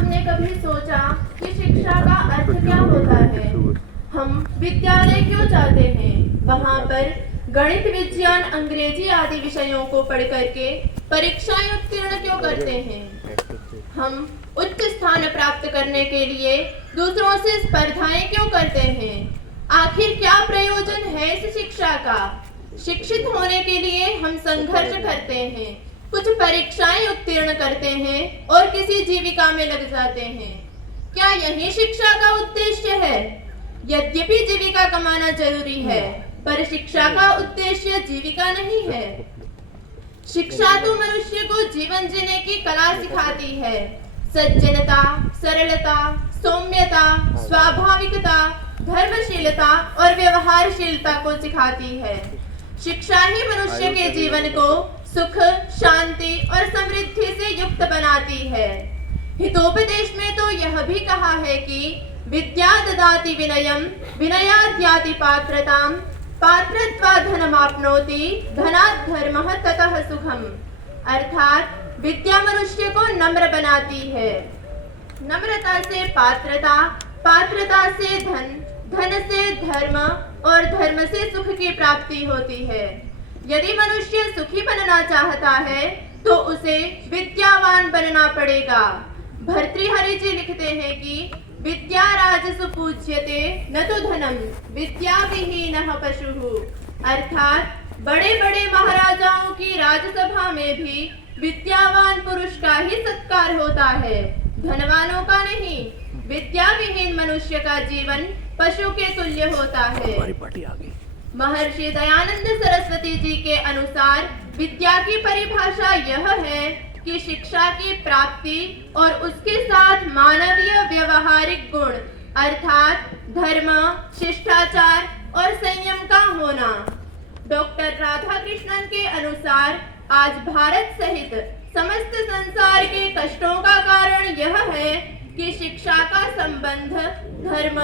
हमने कभी सोचा कि शिक्षा का अर्थ क्या होता है? हम विद्यालय क्यों जाते हैं? वहाँ पर गणित, विज्ञान, अंग्रेजी आदि विषयों को पढ़ करके परीक्षाएं उत्तीर्ण क्यों करते हैं? हम उच्च स्थान प्राप्त करने के लिए दूसरों से स्पर्धाएं क्यों करते हैं? आखिर क्या प्रयोजन है इस शिक्षा का? शिक्षित होने के लिए हम संघर्ष करते हैं, कुछ परीक्षाएं उत्तीर्ण करते हैं और किसी जीविका में लग जाते हैं। क्या यही शिक्षा का उद्देश्य है? यद्यपि जीविका कमाना जरूरी है, पर शिक्षा का उद्देश्य जीविका नहीं है। शिक्षा तो मनुष्य को जीवन जीने की कला सिखाती है। सज्जनता, सरलता, सौम्यता, स्वाभाविकता, धर्मशीलता और व्यवहारशीलता को सिखाती है। शिक्षा ही मनुष्य के जीवन को सुख, शांति और समृद्धि से युक्त बनाती है। हितोपदेश में तो यह भी कहा है कि विद्या ददाति विनयम, विनयाद्याति पात्रताम, पात्रत्वा धनमाप्नोति, धनात् धर्मः ततः सुखम। अर्थात विद्या मनुष्य को नम्र बनाती है, नम्रता से पात्रता, पात्रता से धन, धन से धर्म और धर्म से सुख की प्राप्ति होती है। यदि मनुष्य सुखी बनना चाहता है तो उसे विद्यावान बनना पड़ेगा। भर्तृहरि जी लिखते हैं कि विद्या राजसु पूज्यते न तो धनम, विद्या विहीनः पशुः। अर्थात बड़े बड़े महाराजाओं की राजसभा में भी विद्यावान पुरुष का ही सत्कार होता है, धनवानों का नहीं। विद्या विहीन मनुष्य का जीवन पशु के तुल्य होता है। महर्षि दयानंद सरस्वती जी के अनुसार विद्या की परिभाषा यह है कि शिक्षा की प्राप्ति और उसके साथ मानवीय व्यवहारिक गुण अर्थात धर्म, शिष्टाचार और संयम का होना। डॉक्टर राधाकृष्णन के अनुसार आज भारत सहित समस्त संसार के कष्टों का कारण यह है कि शिक्षा का संबंध धर्म,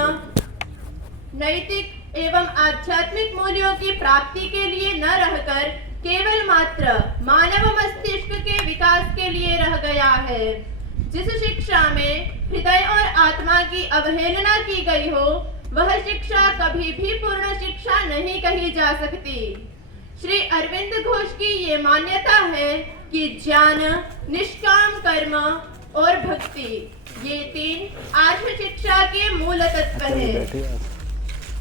नैतिक एवं आध्यात्मिक मूल्यों की प्राप्ति के लिए न रहकर केवल मात्र मानव मस्तिष्क के विकास के लिए रह गया है। जिस शिक्षा में हृदय और आत्मा की अवहेलना की गई हो, वह शिक्षा कभी भी पूर्ण शिक्षा नहीं कही जा सकती। श्री अरविंद घोष की ये मान्यता है कि ज्ञान, निष्काम कर्म और भक्ति ये तीन आर्ष शिक्षा के मूल तत्व हैं।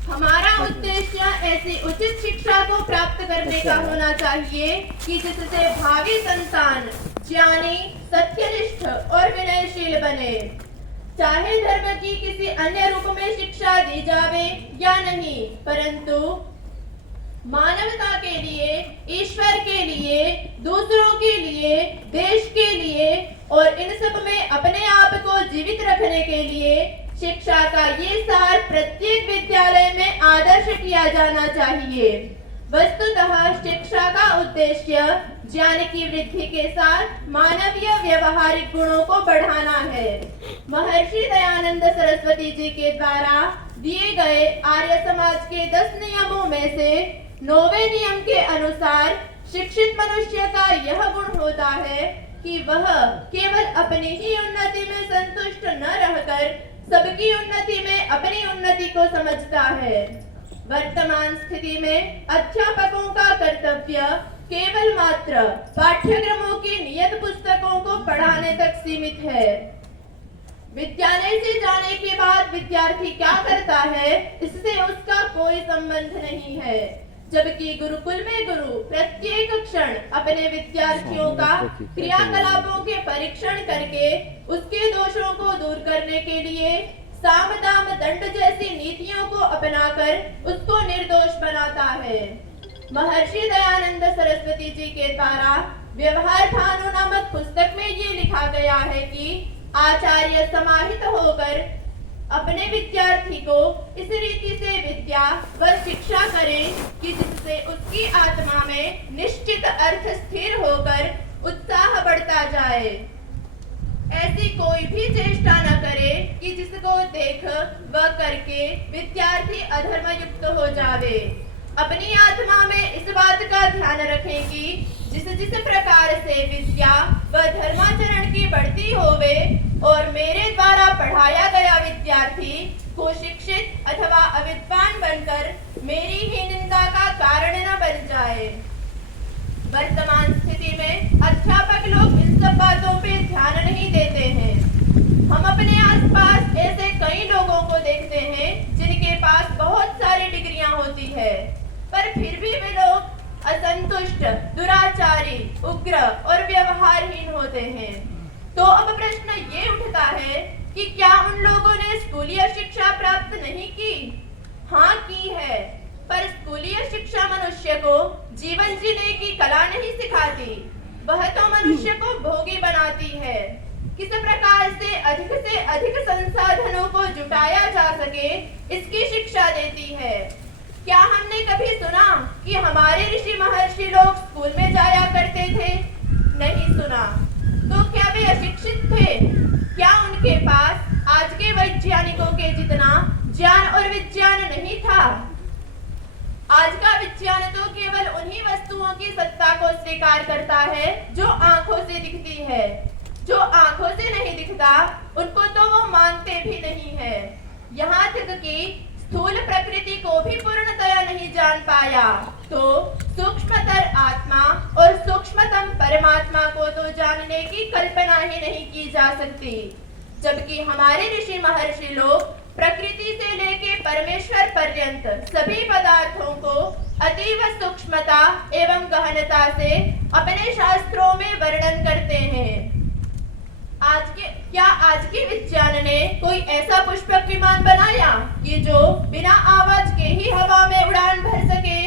हमारा उद्देश्य ऐसी उचित शिक्षा को प्राप्त करने का होना चाहिए कि जिससे भावी संतान ज्ञानी, सत्यनिष्ठ और विनयशील बने। चाहे धर्म की किसी अन्य रूप में शिक्षा दी जावे या नहीं, परंतु मानवता के लिए, ईश्वर के लिए, दूसरों के लिए, देश के लिए और इन सब में अपने आप को जीवित रखने के लिए शिक्षा का ये सार प्रत्येक विद्यालय में आदर्श किया जाना चाहिए। वस्तुतः शिक्षा का उद्देश्य ज्ञान की वृद्धि के साथ मानवीय व्यवहारिक गुणों को बढ़ाना है। महर्षि दयानंद सरस्वती जी के द्वारा दिए गए आर्य समाज के 10 नियमों में से 9वें नियम के अनुसार शिक्षित मनुष्य का यह गुण होता है कि वह केवल अपनी ही उन्नति में संतुष्ट न रहकर सबकी उन्नति में अपनी उन्नति को समझता है। वर्तमान स्थिति में अध्यापकों का कर्तव्य केवल मात्र पाठ्यक्रमों की नियत पुस्तकों को पढ़ाने तक सीमित है। विद्यालय से जाने के बाद विद्यार्थी क्या करता है, इससे उसका कोई संबंध नहीं है। जबकि गुरुकुल में गुरु प्रत्येक क्षण अपने विद्यार्थियों का क्रियाकलापों के परीक्षण करके उसके दोषों को दूर करने के लिए साम दाम दंड जैसी नीतियों को अपनाकर उसको निर्दोष बनाता है। महर्षि दयानंद सरस्वती जी के द्वारा व्यवहार भानु नामक पुस्तक में ये लिखा गया है कि आचार्य समाहित होकर अपने विद्यार्थी को इस रीति से विद्या व शिक्षा करें कि जिससे उसकी आत्मा में निश्चित अर्थ स्थिर होकर उत्साह बढ़ता जाए। ऐसी कोई भी चेष्टा न करे कि जिसको देख व करके विद्यार्थी अधर्म युक्त हो जावे। अपनी आत्मा में इस बात का ध्यान रखें कि जिस प्रकार से विद्या व धर्माचरण की बढ़ती होवे और मेरे कुशिक्षित अथवा अविद्वान बनकर मेरी ही निंदा का कारण न बन जाए। वर्तमान स्थिति में अध्यापक लोग इन सब बातों पे ध्यान नहीं देते हैं। हम अपने आसपास ऐसे कई लोगों को देखते हैं जिनके पास बहुत सारी डिग्रियां होती है, पर फिर भी वे लोग असंतुष्ट, दुराचारी, उग्र और व्यवहारहीन होते हैं। तो अब प्रश्न ये उठता है कि क्या उन लोगों ने स्कूलीय शिक्षा प्राप्त नहीं की? हाँ, की है, पर स्कूलीय शिक्षा मनुष्य को जीवन जीने की कला नहीं सिखाती। वह तो मनुष्य को भोगी बनाती है। किस प्रकार से अधिक संसाधनों को जुटाया जा सके, इसकी शिक्षा देती है। क्या हमने कभी सुना कि हमारे ऋषि महर्षि लोग स्कूल में जाया करते थे? नहीं सुना। तो क्या वे अशिक्षित थे? क्या उनके पास आज के वैज्ञानिकों के जितना ज्ञान और विज्ञान नहीं था? आज का विज्ञान तो केवल उन्हीं वस्तुओं की सत्ता को स्वीकार करता है जो आंखों से दिखती है। जो आंखों से नहीं दिखता, उनको तो वो मानते भी नहीं है। यहाँ तक कि स्थूल प्रकृति को भी पूर्णतया नहीं जान पाया, तो सूक्ष्मतर आत्मा और सूक्ष्मतम परमात्मा को तो जानने की कल्पना ही नहीं की जा सकती। जबकि हमारे ऋषि महर्षि लोग प्रकृति से लेके परमेश्वर पर्यंत सभी पदार्थों को अतीव सूक्ष्मता एवं गहनता से अपने शास्त्रों में वर्णन करते हैं। आज के विज्ञान ने कोई ऐसा पुष्पक विमान बनाया कि जो बिना आवाज के ही हवा में उड़ान भर सके?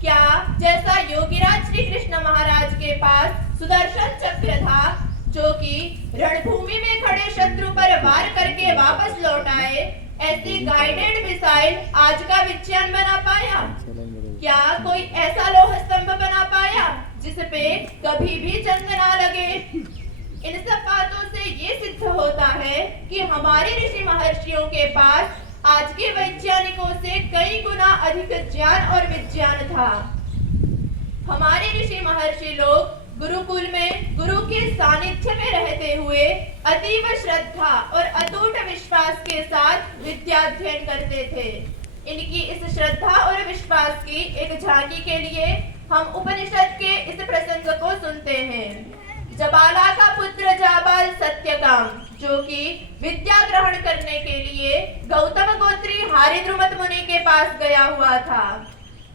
क्या जैसा योगीराज श्री कृष्ण महाराज के पास सुदर्शन चक्र था, जो कि रणभूमि में खड़े शत्रु पर वार करके वापस लौट आए, ऐसी गाइडेड मिसाइल आज का विज्ञान बना पाया? क्या कोई ऐसा लोह स्तंभ बना पाया जिस पे कभी भी जंग ना लगे? इन सब बातों से ये सिद्ध होता है कि हमारे ऋषि महर्षियों के पास आज के वैज्ञानिकों से कई गुना अधिक ज्ञान और विज्ञान था। हमारे ऋषि महर्षि लोग गुरुकुल में गुरु के सानिध्य में रहते हुए अतीव श्रद्धा और अटूट विश्वास के साथ विद्याध्ययन करते थे। इनकी इस श्रद्धा और विश्वास की एक झांकी के लिए हम उपनिषद के इस प्रसंग को सुनते हैं। जबाला का पुत्र जाबाल सत्यकाम, जो कि विद्या ग्रहण करने के लिए गौतम गोत्री हारिद्रुमत मुनि के पास गया हुआ था।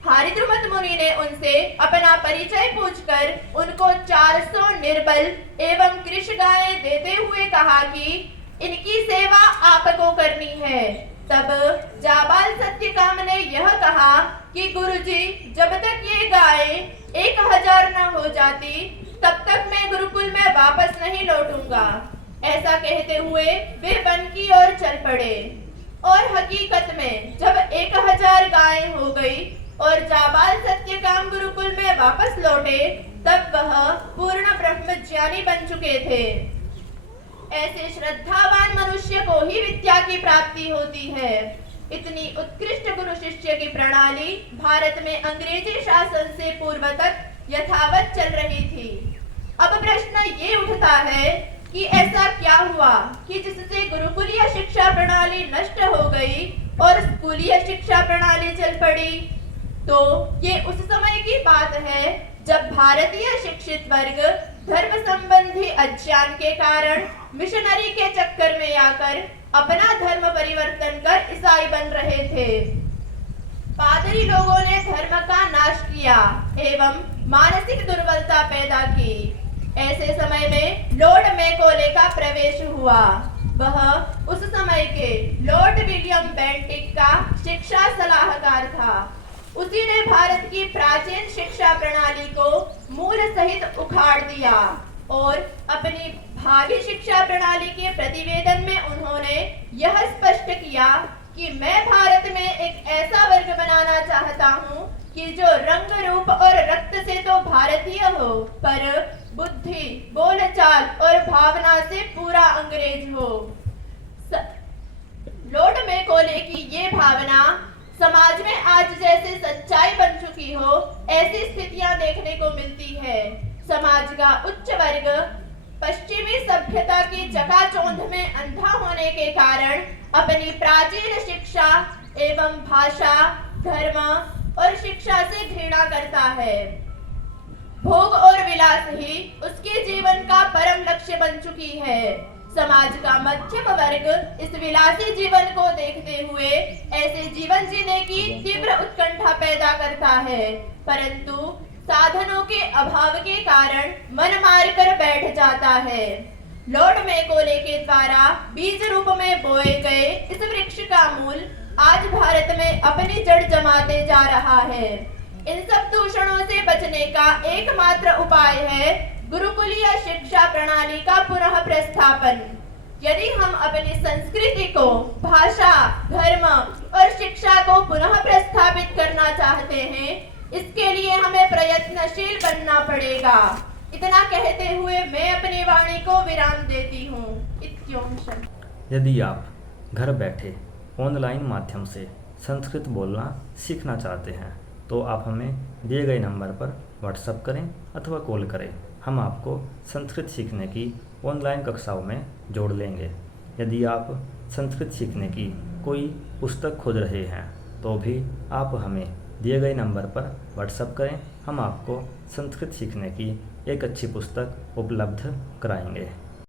हारिद्रुमत मुनि ने उनसे अपना परिचय पूछकर उनको 400 निर्बल एवं कृष गायें देते हुए कहा कि इनकी सेवा आपको करनी है। तब जाबाल सत्यकाम ने यह कहा कि गुरुजी, जब तक ये गायें 1000 न हो जाती, तब तक मैं गुरुकुल में वापस नहीं लौटूंगा। ऐसा कहते हुए वे वन की ओर चल पड़े। और हकीकत में जब 1000 गायें हो गई और जाबाल सत्यकाम गुरुकुल में वापस लौटे, तब वह पूर्ण ब्रह्मज्ञानी बन चुके थे। ऐसे श्रद्धावान मनुष्य को ही विद्या की प्राप्ति होती है। इतनी उत्कृष्ट गुरु शिष्य की प्रणाली भारत में अंग्रेजी शासन से पूर्व तक यथावत चल रही थी। अब प्रश्न ये उठता है कि ऐसा क्या हुआ कि जिससे गुरुकुलीय शिक्षा प्रणाली नष्ट हो गई और स्कूलीय शिक्षा प्रणाली चल पड़ी? तो ये उस समय की बात है जब भारतीय शिक्षित वर्ग धर्म संबंधी अज्ञान के कारण मिशनरी के चक्कर में आकर अपना धर्म परिवर्तन कर ईसाई बन रहे थे। पादरी लोगों ने धर्म का नाश किया एवं मानसिक दुर्बलता पैदा की। ऐसे समय में लॉर्ड मैकॉले का प्रवेश हुआ। वह उस समय के लॉर्ड विलियम बेंटिक का शिक्षा सलाहकार था। उसी ने भारत की प्राचीन शिक्षा प्रणाली को मूल सहित उखाड़ दिया और अपनी भावी शिक्षा प्रणाली के प्रतिवेदन में उन्होंने यह स्पष्ट किया कि मैं भारत में एक ऐसा वर्ग बनाना चाहता हूँ कि जो रंग रूप और रक्त से तो भारतीय हो, पर बुद्धि, बोलचाल और भावना से पूरा अंग्रेज हो। लॉर्ड मैकॉले की ये भावना समाज में आज जैसे सच्चाई बन चुकी हो, ऐसी स्थितियां देखने को मिलती है। समाज का उच्च वर्ग पश्चिमी सभ्यता की चकाचौंध में अंधा होने के कारण अपनी प्राचीन शिक्षा एवं भाषा, धर्म और शिक्षा से घृणा करता है। भोग और विलास ही उसके जीवन का परम लक्ष्य बन चुकी है। समाज का मध्यम वर्ग इस विलासी जीवन को देखते हुए ऐसे जीवन जीने की तीव्र उत्कंठा पैदा करता है, परंतु साधनों के अभाव के कारण मन मार कर बैठ जाता है। लॉर्ड मैकॉले के द्वारा बीज रूप में बोए गए इस वृक्ष का मूल आज भारत में अपनी जड़ जमाते जा रहा है। इन सब दूषणों से बचने का एकमात्र उपाय है गुरुकुलीय शिक्षा प्रणाली का पुनः प्रस्थापन। यदि हम अपनी संस्कृति को, भाषा, धर्म और शिक्षा को पुनः प्रस्थापित करना चाहते हैं, इसके लिए हमें प्रयत्नशील बनना पड़ेगा। इतना कहते हुए मैं अपनी वाणी को विराम देती हूँ। इत्योंशम। यदि आप घर बैठे ऑनलाइन माध्यम से संस्कृत बोलना सीखना चाहते हैं तो आप हमें दिए गए नंबर पर व्हाट्सएप करें अथवा कॉल करें। हम आपको संस्कृत सीखने की ऑनलाइन कक्षाओं में जोड़ लेंगे। यदि आप संस्कृत सीखने की कोई पुस्तक खोज रहे हैं तो भी आप हमें दिए गए नंबर पर व्हाट्सएप करें। हम आपको संस्कृत सीखने की एक अच्छी पुस्तक उपलब्ध कराएंगे।